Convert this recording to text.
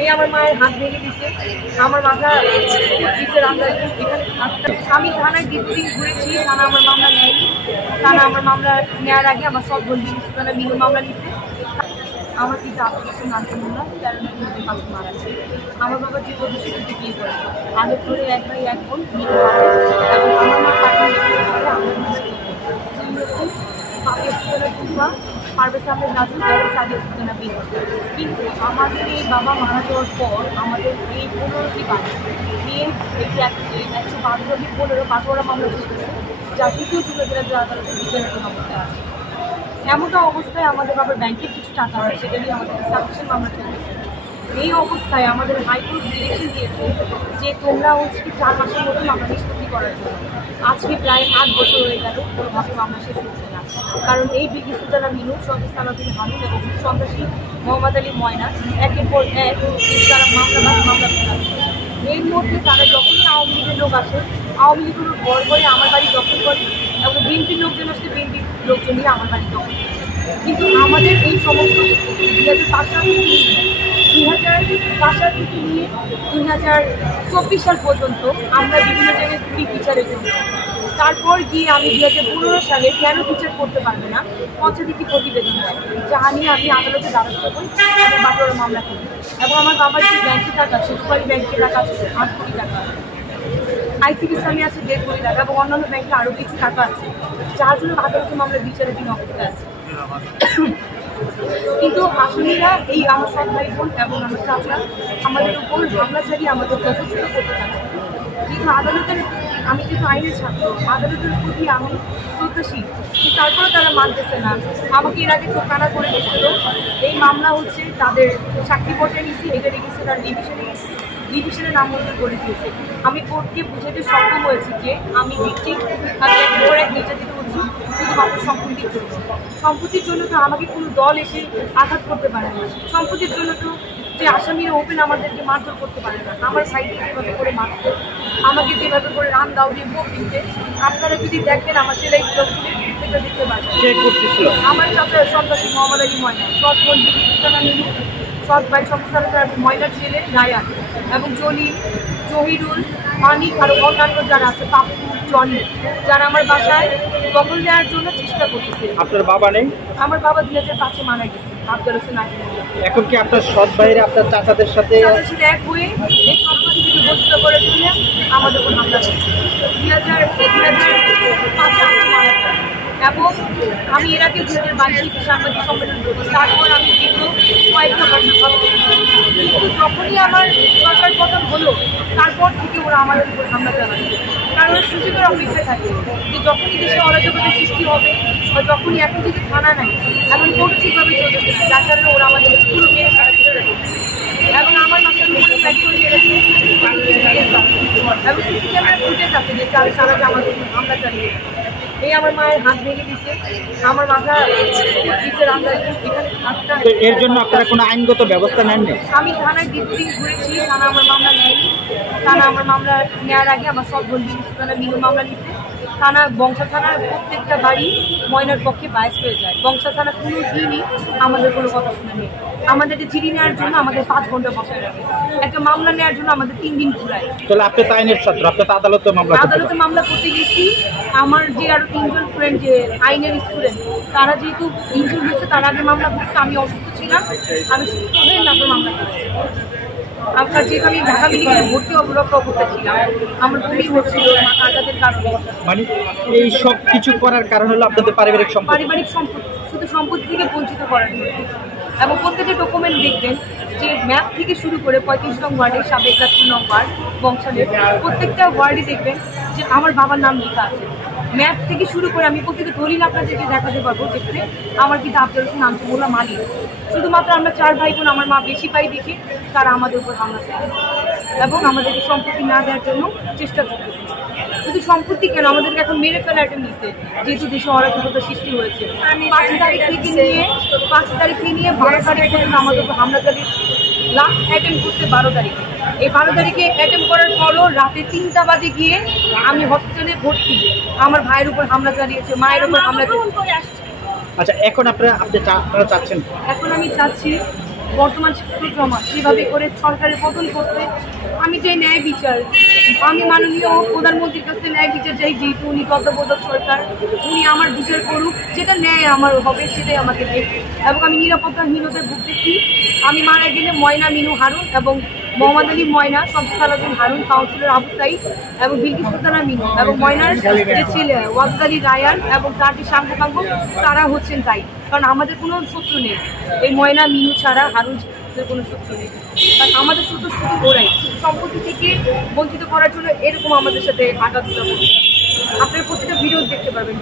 এই আমার মায়ের হাত ভেঙে দিছে, আমার মাথা দিচ্ছে রান্না। এখানে আমি থানায় দীর্ঘদিন ঘুরেছি, থানা আমার মামলা নেয়নি। থানা আমার মামলা নেওয়ার আগে আমার সব বন্ধু থানা মিনু মামলা নিচ্ছে। আমার কিন্তু আপনার নামটা 13 নভেম্বর মাসে মারা যায়। আমার বাবা যে প্রতিশ্রুতি বিয়ে করে আগের ধরে এক ভাই এক বোন মিনু এবং আমার মা কিন্তু আমাদের এই বাবা মারা যাওয়ার পর আমাদের এই 15টি বাড়ি নিয়ে এটি 115 পাটোয়ারা মামলা চলতেছে, যা তৃতীয় জেলা আদালতের বিচারাধীন অবস্থায় আছে। এমনটা অবস্থায় আমাদের বাবার ব্যাংকের কিছু টাকা হয়, সেটা নিয়ে আমাদের সাবমিশন মামলা চলতেছে। এই অবস্থায় আমাদের হাইকোর্ট ডিরেকশন দিয়েছে যে তোমরা হচ্ছে 4 মাসের মতো মামলা নিষ্পত্তি করার জন্য। আজকে প্রায় 8 বছর হয়ে গেল, কোনোভাবে মামলা শেষ হচ্ছে না। কারণ এই বিগিসুদ্দানা মিনু, শফিক সালাউদ্দিন হামিদ এবং সন্ত্রাসী মোহাম্মদ আলী ময়না একের পর এক তারা মামলা ফেলাচ্ছে। এর মধ্যে তারা যখনই আওয়ামী লীগের লোক আসে, আওয়ামী লীগের ভর করে আমার বাড়ি দখল করে এবং বিএনপির লোকজন আসলে বিএনপির লোকজন নিয়ে আমার বাড়ি দখল করে। কিন্তু আমাদের এই সমস্ত 2005 সাল থেকে নিয়ে 2024 সাল পর্যন্ত আমরা বিভিন্ন জায়গায় ঘুরি বিচারের জন্য। তারপর গিয়ে আমি 2015 সালে কেন বিচার করতে পারবে না পঞ্চায়েত প্রতিবেদন হয়, যা নিয়ে আমি আদালতে দ্বারস্থ করি এবং বাটোয়ারা মামলা করি। এবং আমার বাবার যে ব্যাংকে টাকা আছে, সুপারি ব্যাংকে টাকা আছে 8 কোটি টাকা, আইসিবি ইসলামী আছে 1.5 কোটি টাকা এবং অন্যান্য ব্যাংকে আরও কিছু টাকা আছে, যার জন্য আদালতে মামলা বিচারাধীন অবস্থায় আছে। কিন্তু আসামিরা এই আমার সব ভাই বোন এবং আমার চাচা আমাদের উপর হামলা চালিয়ে আমাদের প্রতিষ্ঠিত করতে চাচ্ছে। কিন্তু আদালতের আমি যেহেতু আইনের ছাত্র, আদালতের প্রতি আমি শ্রদ্ধাশীল, কিন্তু তারপরে তারা মানতেছে না। আমাকে এর আগে কানা করে গেছিল। এই মামলা হচ্ছে তাদের চাকরি পর্যায়ে নিয়েছি, এটা রেখেছে তার ডিভিশনের নাম মধ্যে করে দিয়েছে। আমি কোর্টকে বুঝাতে সক্ষম হয়েছি যে আমি ভিকটিম, আমি একের পর এক নির্যাতিত হচ্ছি শুধুমাত্র সম্পত্তির জন্য তো আমাকে কোনো দল এসে আঘাত করতে পারে না। সম্পত্তির জন্য তো যে আসামিরা ওপেন আমাদেরকে মারধর করতে পারে না। আমার সাইডে যেভাবে করে মারছে, আমাকে যেভাবে করে রান দাও দিয়ে ভোট দিচ্ছে, আপনারা যদি দেখেন আমার সেলাইগুলো এটা দেখতে পাচ্ছেন। আমার চাচা সন্ত্রাসী মোহাম্মদ আলী ময়না, সৎ বোন বিগিসুদ্দানা মিনু, সৎ ভাই সংস্থার ময়নার ছেলে রায়ান এবং জলিল, জহিরুল, মানিক আরও অন্যান্য যারা আছে, পাপ্পু, জনি, যারা আমার বাসায় দখল দেওয়ার জন্য চেষ্টা করতেছে। আপনার বাবা নেই? আমার বাবা 2005 মারা গেছে। এখন কি আপনার সৎ ভাইরা আপনার চাচাদের সাথে এক হয়ে এই সম্পত্তি থেকে বঞ্চিত করে দিয়ে আমাদের উপর হামলা করেছে 2005 মারা যায়। এবং আমি এর আগে 2022 সাংবাদিক সম্মেলন করি, তারপর আমি দীর্ঘ কয়েকটা বছর কিন্তু যখনই আমার সরকার পতন হলো তারপর থেকে ওরা আমাদের উপর হামলা চালাচ্ছে। কারণ ওরা সুযোগের অপেক্ষায় থাকে যে যখনই দেশে অরাজকতার সৃষ্টি হবে বা যখনই এখন থেকে থানা নাই, এখন কোর্ট ঠিকভাবে চলতেছে না, যার কারণে ওরা আমাদের পুরো মেয়ে সারা ফেলে রেখেছে এবং আমার মাথার উপরে ব্যাগ করে মেরেছে এবং সিসি ক্যামেরা ফুটেজ আছে যে তারা যে আমাদের হামলা চালিয়েছে। এই আমার মায়ের হাত ভেঙে দিছে, আমার মাথা দিচ্ছে রান্না। এখানে এর জন্য আপনারা কোনো আইনগত ব্যবস্থা নেননি? আমি থানায় দীর্ঘদিন ঘুরেছি, থানা আমার মামলা নেয়নি। থানা আমার মামলা নেওয়ার আগে আমার সব বন্ধু মিনু মামলা নিচ্ছে। থানা বংশা থানার প্রত্যেকটা বাড়ি ময়নার পক্ষে বায়াস হয়ে যায়। বংশা থানা কোনো দিনই আমাদের কোনো কথা শুনে নেই। আমাদেরকে চিঠি নেওয়ার জন্য আমাদের 5 ঘন্টা বসায় রাখে, একটা মামলা নেওয়ার জন্য আমাদের 3 দিন ঘুরায়। তাহলে আপনি তো আইনের ছাত্র, আপনি তো আদালতে মামলা করতে গেছি। আমার যে আরো 3 জন ফ্রেন্ড যে আইনের স্টুডেন্ট, তারা যেহেতু ইনজুর হয়েছে, তারা আগে মামলা করছে। আমি অসুস্থ ছিলাম, আমি সুস্থ হয়ে তারপর মামলা করেছি। আপনার যেহেতু আমি ঢাকা মেডিকেলে ভর্তি অবস্থায় ছিলাম, আমার বমি হচ্ছিল আঘাতের কারণে। মানে এই সব কিছু করার কারণ হলো আপনাদের পারিবারিক সম্পত্তি, শুধু সম্পত্তি থেকে বঞ্চিত করার জন্য। এবং প্রত্যেকটা ডকুমেন্ট দেখবেন যে ম্যাপ থেকে শুরু করে 35 নং ওয়ার্ডের সাবেক 71 নং ওয়ার্ড বংশালের প্রত্যেকটা ওয়ার্ডে দেখবেন যে আমার বাবার নাম লেখা আছে। ম্যাপ থেকে শুরু করে আমি প্রত্যেকটা দলিল আপনাদেরকে দেখাতে পারবো, যেখানে আমার কিন্তু আফজাল হোসেন নামচুমোল্লা মালিক। শুধুমাত্র আমরা 4 ভাই বোন, আমার মা বেশি পাই দেখে তারা আমাদের উপর হামলা চালাচ্ছে এবং আমাদেরকে সম্পত্তি না দেওয়ার জন্য চেষ্টা করতেছে। শুধু সম্পত্তি কেন, আমাদেরকে এখন মেরে ফেলা একটা নিচ্ছে, যেহেতু দেশে অরাজকতার সৃষ্টি হয়েছে। 5 তারিখ থেকে নিয়ে 12 তারিখ পর্যন্ত আমাদের উপর হামলা চালিয়েছে। লাস্ট অ্যাটেম্প করছে 12 তারিখে। এই 12 তারিখে অ্যাটেম্প করার পরও রাতে 3টা বাজে গিয়ে আমি হসপিটালে ভর্তি, আমার ভাইয়ের উপর হামলা চালিয়েছে, মায়ের উপর হামলা চালিয়েছে। আচ্ছা, এখন আপনারা চাচ্ছেন? এখন আমি চাচ্ছি বর্তমান শিক্ষক সমাজ যেভাবে করে সরকারের পতন করছে, আমি চাই ন্যায় বিচার। আমি মাননীয় প্রধানমন্ত্রীর কাছে ন্যায় বিচার চাই, যেহেতু উনি তত্ত্বাবধায়ক সরকার, উনি আমার বিচার করুক, যেটা ন্যায় আমার হবে সেটাই আমাকে দেখবে। এবং আমি নিরাপত্তাহীনতায় ভুগতেছি। আমি মারা গেলে ময়না মিনু হারুন এবং মোহাম্মদ আলী ময়না, শমসুল আলাদিন হারুন, কাউন্সিলর আবু সাইদ এবং বিলকিস সুলতানা মিনু এবং ময়নার যে ছেলে ওয়াজদ আলী রায়ান এবং তার যে সাঙ্গপাঙ্গ, তারা হচ্ছেন দায়ী। কারণ আমাদের কোনো শত্রু নেই, এই ময়না মিনু ছাড়া হারুন কোনো শত্রু নেই। কারণ আমাদের শত্রু শুধু ওরাই, সম্পত্তি থেকে বঞ্চিত করার জন্য এরকম আমাদের সাথে আঘাত করছে। আপনার প্রতিটা ভিডিও দেখতে পারবেন।